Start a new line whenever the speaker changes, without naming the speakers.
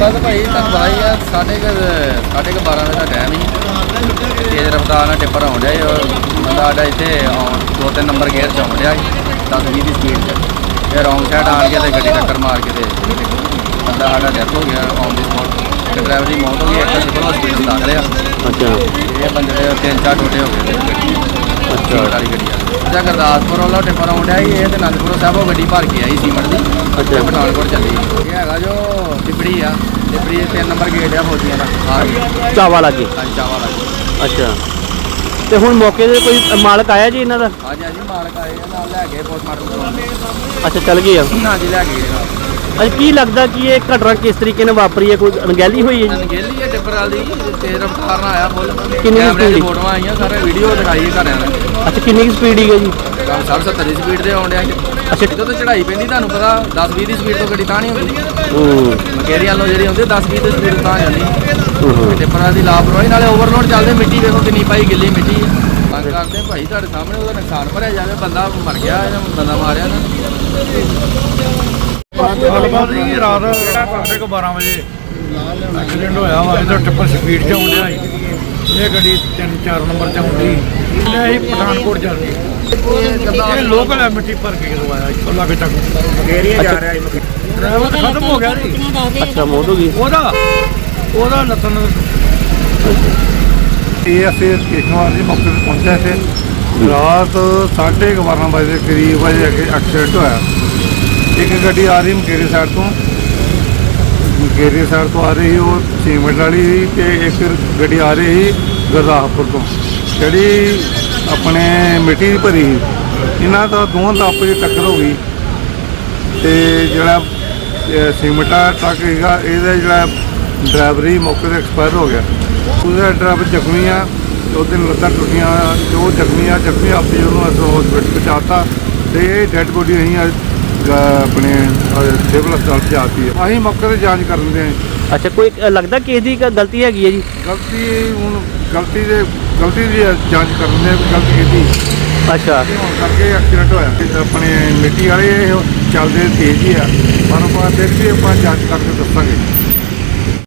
ਬਸ ਭਾਈ ਤੁਹਾਨੂੰ ਪਤਾ ਹੀ ਆ ਸਾਢੇ ਕੁ ਸਾਢੇ ਕੁ 12 ਵਜੇ ਦਾ ਟਾਈਮ ਹੀ ਤੇਜ਼ ਰਫ਼ਤਾਰ ਨਾਲ ਟਿੱਪਰ ਆਉਣ ਡਿਆ ਸੀ ਔਰ ਬੰਦਾ ਸਾਡਾ ਇੱਥੇ ਆਉਣ ਦੋ ਤਿੰਨ ਨੰਬਰ ਗੇਅਰ 'ਚ ਆਉਣ ਡਿਆ ਸੀ 10 20 ਦੀ ਸਪੀਡ 'ਚ। ਤੇ ਰੌਂਗ ਸਾਈਡ ਆਣ ਕੇ ਤੇ ਗੱਡੀ ਟੱਕਰ ਮਾਰ ਕੇ ਤੇ ਬੰਦਾ ਸਾਡਾ ਡੈਥ ਹੋ ਗਿਆ ਔਨ ਦੀ ਸਪੌਟ ਤੇ ਡਰਾਈਵਰ ਦੀ ਮੌਤ ਹੋ ਗਈ ਇੱਕ ਸਿਵਲ ਹਸਪੀਟਲ ਦਾਖਲ ਆ
ਅੱਛਾ।
ਇਹ ਬੰਦੇ ਦੇ ਤਿੰਨ ਚਾਰ ਟੋਟੇ ਹੋ ਗਏ। ਤੇ
ਅੱਛਾ
ਵਾਲੀ ਗੱਡੀ ਆ। ਜਾਂ ਗੁਰਦਾਸਪੁਰ ਵੱਲੋਂ ਟਿੱਪਰ ਆਉਣ ਡਿਆ ਸੀ ਇਹ ਤੇ ਅਨੰਦਪੁਰ ਸਾਹਿਬੋਂ ਗੱਡੀ ਭਰ ਕੇ ਆਈ ਸੀਮਟ ਦੀ
ਅੱਛਾ।
ਤੇ ਪਠਾਨਕੋਟ ਚੱਲੀ। ਇਹ ਹੈਗਾ ਜੋ ਟਿੱਬੜੀ ਆ। ਨੰਬਰ ਗੇਟ ਆ ਫੌਜੀਆਂ ਦਾ। ਆ
ਚਾਵਾ ਲੱਗੇ
ਕੰਚਾ ਵਾਲਾ
ਅੱਛਾ। ਤੇ ਹੁਣ ਮੌਕੇ ਤੇ ਕੋਈ ਮਾਲਕ ਆਇਆ ਜੀ ਇਹਨਾਂ ਦਾ?
ਹਾਂਜੀ ਹਾਂਜੀ ਮਾਲਕ ਆਏ ਆ ਨਾਲ ਲੈ ਗਏ ਪੋਸਟਮਾਰਟਮ
ਅੱਛਾ ਚੱਲ ਗਏ ਆ।
ਹਾਂਜੀ ਲੈ ਗਏ ਨਾਲ।
ਅੱਛਾ ਕੀ ਲੱਗਦਾ ਕਿ ਇਹ ਘਟਨਾ ਕਿਸ ਤਰੀਕੇ ਨਾਲ ਵਾਪਰੀ ਹੈ? ਕੋਈ ਅਣਗਹਿਲੀ ਹੋਈ ਹੈ ਜੀ?
ਹੈ ਟਿੱਬਰ ਵਾਲੀ ਤੇਜ਼ ਰਫ਼ਤਾਰ ਨਾਲ ਆਇਆ ਫੁੱਲ
ਕਿੰਨੀ
ਕੈਮਰੇ
speed?
ਦੀ ਫੋਟੋਆਂ ਆਈਆਂ ਸਾਰੇ ਵੀਡੀਓ ਦਿਖਾਈ ਘਰਿਆਂ ਨੇ।
ਅੱਛਾ ਕਿੰਨੀ ਕੁ ਸਪੀਡ ਹੀ ਹੈ ਜੀ
ਕੰਮ 70 ਦੀ ਸਪੀਡ ਤੇ ਆਉਣ ਡਿਆ ਸੀ।
ਅੱਛਾ।
ਜਦੋਂ ਤੇ ਚੜਾਈ ਪੈਂਦੀ ਤੁਹਾਨੂੰ ਪਤਾ 10 20 ਦੀ ਸਪੀਡ ਤੋਂ ਗੱਡੀ ਤਾਂ ਨਹੀਂ ਹੁੰਦੀ।
ਹੂੰ।
ਮਕੇਰੀਆਂ ਲੋ ਜਿਹੜੀ ਹੁੰਦੀ 10 20 ਦੀ ਸਪੀਡ ਤਾਂ ਜਾਂਦੀ। ਟਿੱਪਰਾਂ ਦੀ ਲਾਪਰਵਾਹੀ ਨਾਲੇ ਓਵਰਲੋਡ ਚੱਲਦੇ ਮਿੱਟੀ ਵੇਖੋ ਕਿੰਨੀ ਪਾਈ ਗਿੱਲੀ ਮਿੱਟੀ। ਮੰਗ ਕਰਦੇ ਭਾਈ ਤੁਹਾਡੇ ਸਾਹਮਣੇ ਉਹਦਾ ਨੁਕਸਾਨ ਭਰਿਆ ਜਾਵੇ ਬੰਦਾ ਮਰ ਗਿਆ ਇਹਦਾ ਬੰਦਾ ਮਾਰਿਆ ਨਾ।
ਗੱਲਬਾਤ ਜੀ ਰਾਤ ਸਾਢੇ ਕੁ 12 ਵਜੇ ਐਕਸੀਡੈਂਟ ਹੋਇਆ ਵਾ ਇਹਦਾ ਟਿੱਪਰ ਸਪੀਡ 'ਚ ਆਉਂਦਿਆ ਸੀ। ਇਹ ਗੱਡੀ 3-4 ਨੰਬਰ 'ਚ ਆਉਂਦੀ। ਇਹ ਅਸੀਂ ਪਠਾਨਕੋਟ ਜਾਂਦੀ ਇਹ ਲੋਕਲ ਹੈ ਮਿੱਟੀ ਭਰ ਕੇ ਜਦੋਂ ਆਇਆ ਇੱਥੋਂ ਲਾਗੇ ਤੱਕ। ਏਰੀਆ ਜਾ ਰਿਹਾ ਸੀ ਡਰਾਈਵਰ ਤਾਂ ਖਤਮ ਹੋ ਗਿਆ ਜੀ।
ਅੱਛਾ ਮੌਤ ਹੋ ਗਈ?
ਉਹਦਾ ਉਹਦਾ ਨਤਨ ਇਹ ਅਸੀਂ ਕਿਸ਼ਨਵਾਰ ਦੇ ਮੌਕੇ ਤੇ ਪਹੁੰਚਿਆ ਇੱਥੇ। ਰਾਤ 12:30 ਵਜੇ ਦੇ ਕਰੀਬ ਵਜੇ ਅੱਗੇ ਐਕਸੀਡੈਂਟ ਹੋਇਆ। ਇੱਕ ਗੱਡੀ ਆ ਰਹੀ ਮਕੇਰੀ ਸਾਈਡ ਤੋਂ। ਮਕੇਰੀ ਸਾਈਡ ਤੋਂ ਆ ਰਹੀ ਸੀ ਉਹ ਸੀਮੈਂਟ ਵਾਲੀ ਸੀ ਤੇ ਇੱਕ ਗੱਡੀ ਆ ਰਹੀ ਸੀ ਗੁਰਦਾਸਪੁਰ ਤੋਂ। ਜਿਹੜੀ ਆਪਣੇ ਮਿੱਟੀ ਦੀ ਭਰੀ ਸੀ ਇਹਨਾਂ ਦਾ ਦੋਹਾਂ ਦਾ ਆਪਸ ਵਿੱਚ ਟੱਕਰ ਹੋ ਗਈ। ਤੇ ਜਿਹੜਾ ਅਹ ਸੀਮਿੰਟ ਟਰੱਕ ਹੈਗਾ ਇਹਦਾ ਜਿਹੜਾ ਡਰਾਈਵਰ ਹੀ ਮੌਕੇ ਤੇ ਐਕਸਪਾਇਰ ਹੋ ਗਿਆ। ਉਹਦਾ ਡਰਾਈਵਰ ਜ਼ਖਮੀ ਆ ਤੇ ਉਹਦੇ ਲੱਤਾਂ ਟੁੱਟੀਆਂ ਤੇ ਉਹ ਜ਼ਖਮੀ ਆ ਜ਼ਖਮੀ ਆਪੇ ਉਹਨੂੰ ਹਸਪਤਾਲ ਪਹੁੰਚਾਤਾ। ਤੇ ਇਹ ਡੈੱਡ ਬੋਡੀ ਅਸੀਂ ਅੱਜ, ਆਪਣੇ ਸਿਵਲ ਹਸਪਤਾਲ ਪਹੁੰਚਾਤੀ ਹੈ। ਅਸੀਂ ਮੌਕੇ ਤੇ ਜਾਂਚ ਕਰਨ ਦੇ ਹਾਂ।
ਅੱਛਾ ਕੋਈ ਅ, ਲੱਗਦਾ ਕਿ ਇਹਦੀ ਕ- ਗਲਤੀ ਹੈਗੀ ਹੈ ਜੀ?
ਗਲਤੀ ਹੁਣ ਗਲਤੀ ਦੇ ਗਲਤੀ ਦੀ ਜਾਂਚ ਕਰਨ ਦੇ ਵੀ ਗਲਤੀ ਕੀਤੀ
ਅੱਛਾ।
ਇਹ ਹੋਣ ਕਰਕੇ ਐਕਸੀਡੈਂਟ ਹੋਇਆ। ਤੇ ਆਪਣੇ ਮਿੱਟੀ ਵਾਲੇ ਇਹ ਚੱਲਦੇ ਤੇਜ਼ ਹੀ ਆ। ਪਰ ਆਪਾਂ ਦੇਖਦੇ ਆਪਾਂ ਜਾਂਚ ਕਰਕੇ ਦੱਸਾਂਗੇ।